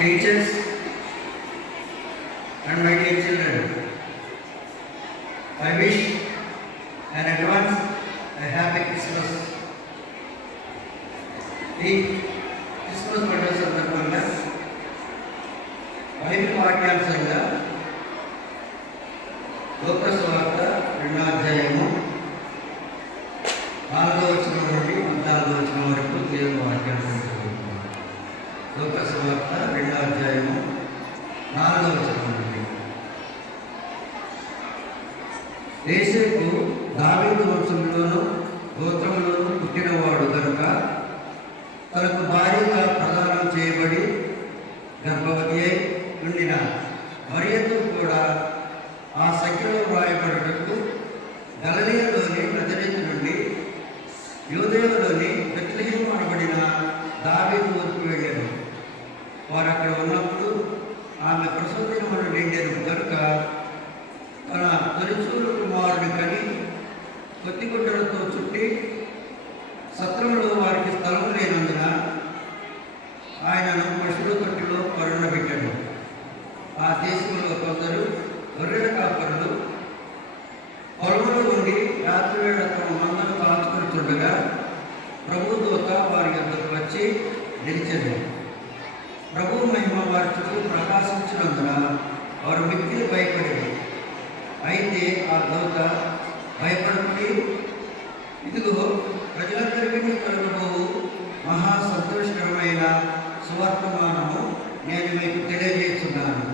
teachers and my dear children, I wish in advance a happy Christmas. ఈ క్రిస్మస్ పండుగ సందర్భంగా బైబిల్ వాక్యాంశంగా లోక సువార్త 2వ అధ్యాయము 4వ వచనం నుండి 14వ వచనం వరకు దేవుని వాక్యాంశం చదువుతున్నాం. లోక సువార్త 2వ అధ్యాయము 4వ వచనం నుండి. యేసేపు దావీదు వంశంలోను గోత్రంలోను పుట్టినవాడు కనుక తనకు భార్యగా ప్రదానం చేయబడి గర్భవతి అయి ఉండిన మరియతో కూడా ఆ సంఖ్యలో వ్రాయబడినట్టు గలిలయలోని నజరేతు నుండి యూదయలోని బెత్లెహేము అనబడిన దావీదు ఊరికి వెళ్ళారు. వారు అక్కడ ఉన్నప్పుడు ఆమె ప్రసవ దినములు నిండారు కనుక తన తొలిచూలు కుమారుని కని కొద్దిగుడ్డలతో చుట్టి సత్రంలో వారికి స్థలం లేనందున ఆయనను పశువుల తొట్టిలో పరుండబెట్టాడు. ఆ దేశంలో కొందరు గొర్రెల కాపరులు పొలంలో ఉండి రాత్రివేళ తమ మందను కాల్చుకుంటుండగా ప్రభుదూత వారి యొద్దకు వచ్చి నిలిచెను. ప్రభు మహిమ వారి చుట్టూ ప్రకాశించినందున వారు మిక్కిలి భయపడేది. అయితే ఆ దూత భయపడుకుని, ఇదిగో ప్రజలందరికీ కలుగబోవు మహా సంతోషకరమైన సువర్తమానము నేను మీకు తెలియజేస్తున్నాను.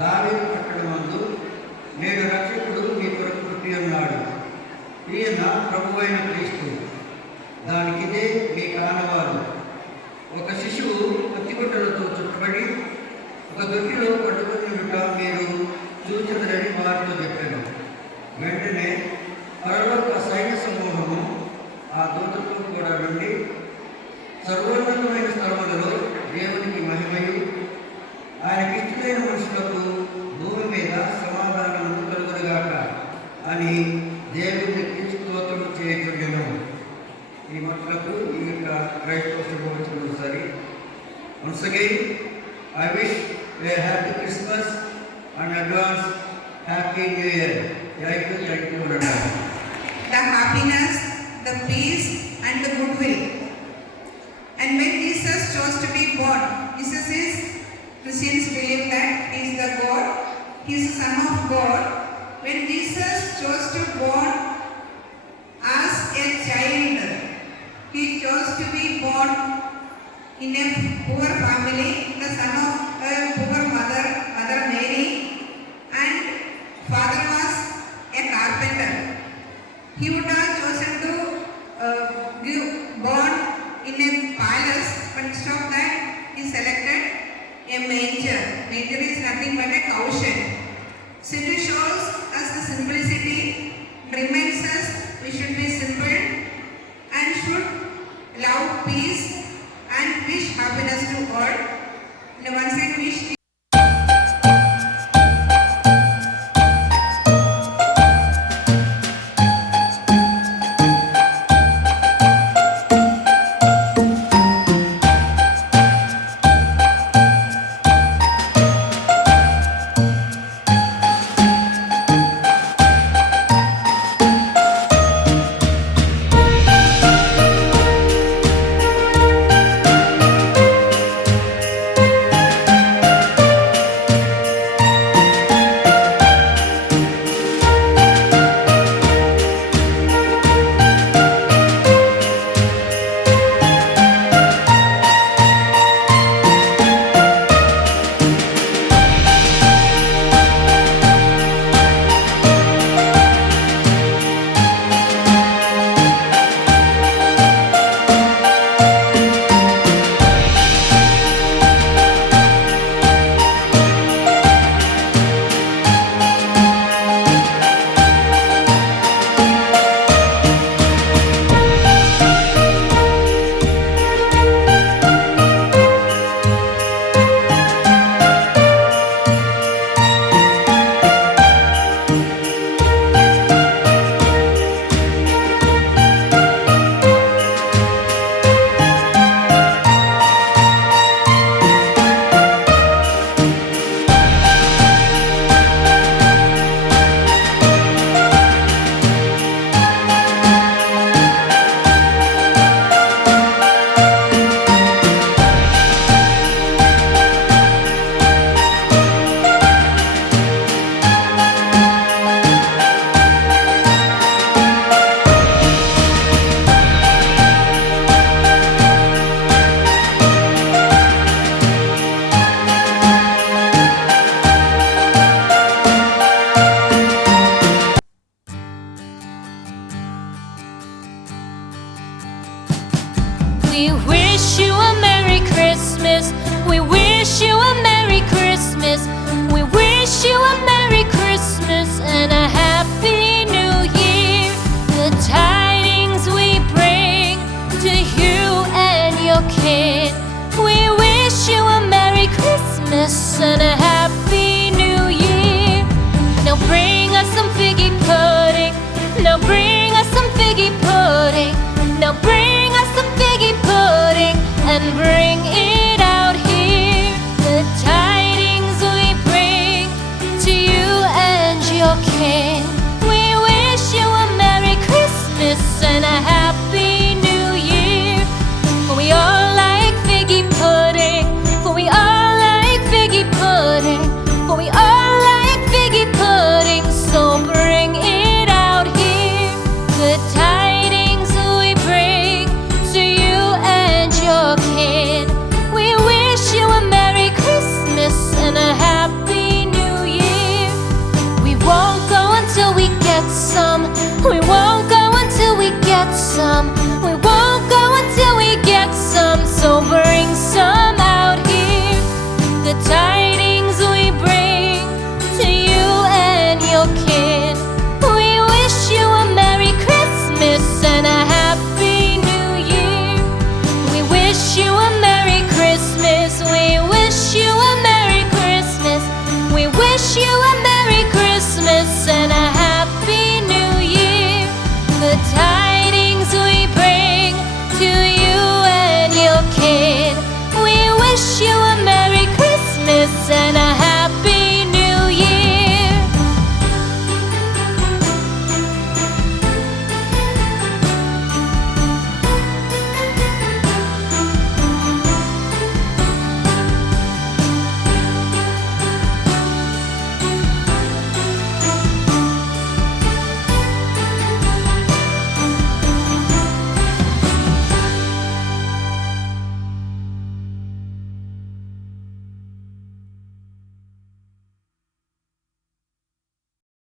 దావీదు పట్టణమందు నేడు రక్షకుడు మీ కొరకు పుట్టి ఉన్నాడు. ఈయన ప్రభువైన క్రీస్తు. దానికిదే మీ కానవారు. ఒక శిశువు పత్తిగుడ్డలతో చుట్టబడి ఒక దొడ్డిలో పట్టుకొని ఉంట మీరు చూచెదరని వారితో చెప్పాను. వెంటనే పరలోక సైన్య సమూహము ఆ దూతతో కూడా నుండి సర్వోన్నతమైన స్థలములలో దేవునికి మహిమయు ఆయనకి ఇష్టమైన మనుషులకు భూమి మీద సమాధానము కలుగునుగాక అని దేవుని స్తోత్రం చేయకుండెను. ఈ మాటలకు ఈ యొక్క క్రైస్తవ శుభవచనం సరి. Once again, I wish a happy Christmas and advance happy New Year. Thank you, Lord. The happiness, the peace and the goodwill. And when Jesus chose to be born, Jesus is, Christians believe that he is the God, he is the Son of God. When Jesus chose to born as a child, he chose to be born in a poor family, the son of a poor mother, Mother Mary, and father was a carpenter. He would have chosen to give born in a palace, but instead of that, he selected a manger. Manger is nothing but a cow shed. So it shows us the simplicity, reminds us we should be simple and should love peace and wish happiness to all. And once I wish We wish you a Merry Christmas. We wish you a Merry Christmas. We wish you a Merry Christmas and a Happy New Year. The tidings we bring to you and your kin. We wish you a Merry Christmas and a